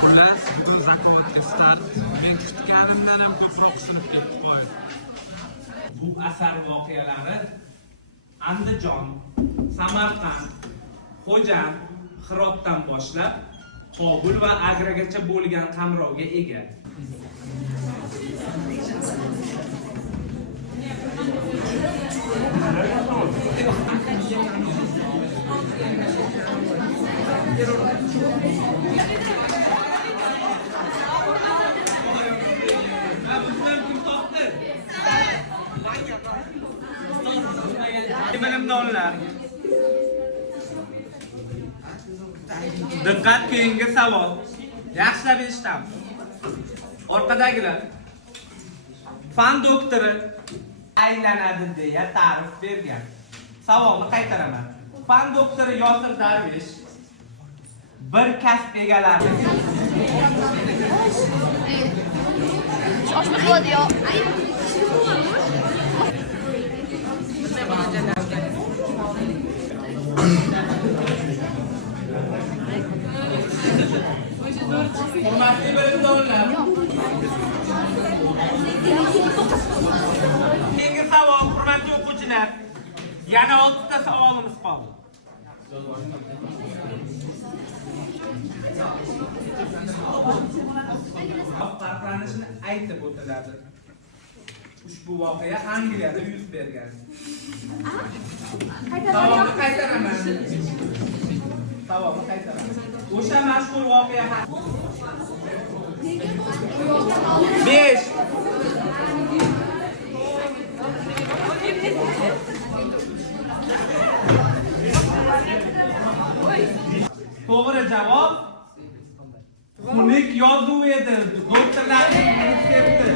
Xullas, bugun zakovatga start. Men kutganimdan ham ko'proq sinib ketdi qo'y. Bu asar voqealari Andijon, Samarqand, Xo'jand, Hirotdan boshlab Qobul va Agragacha bo'lgan qamrovga ega. Bilimdonlar. Diqqat, keyingi savol. Yaxshilab eshitamiz. Orqadagilar. Fan doktori aylanadi deya ta'rif bergan. Savolni qaytaraman. Fan doktori Yosir Darvish bir kasb egalari. Oshma qiladi yo. Hurmatli bilimdonlar. Keyingi savol, hurmatli o'quvchilar. Yana 6 ta savolimiz qoldi. Farqlanishini aytib o'tiladi. Ushbu voqea Angliyada yuz bergan. Savolni qaytaraman. O'sha mashhur voqea haqida 5 To'g'ri javob xunuk yozuv edi. Doktorlarning retsepti.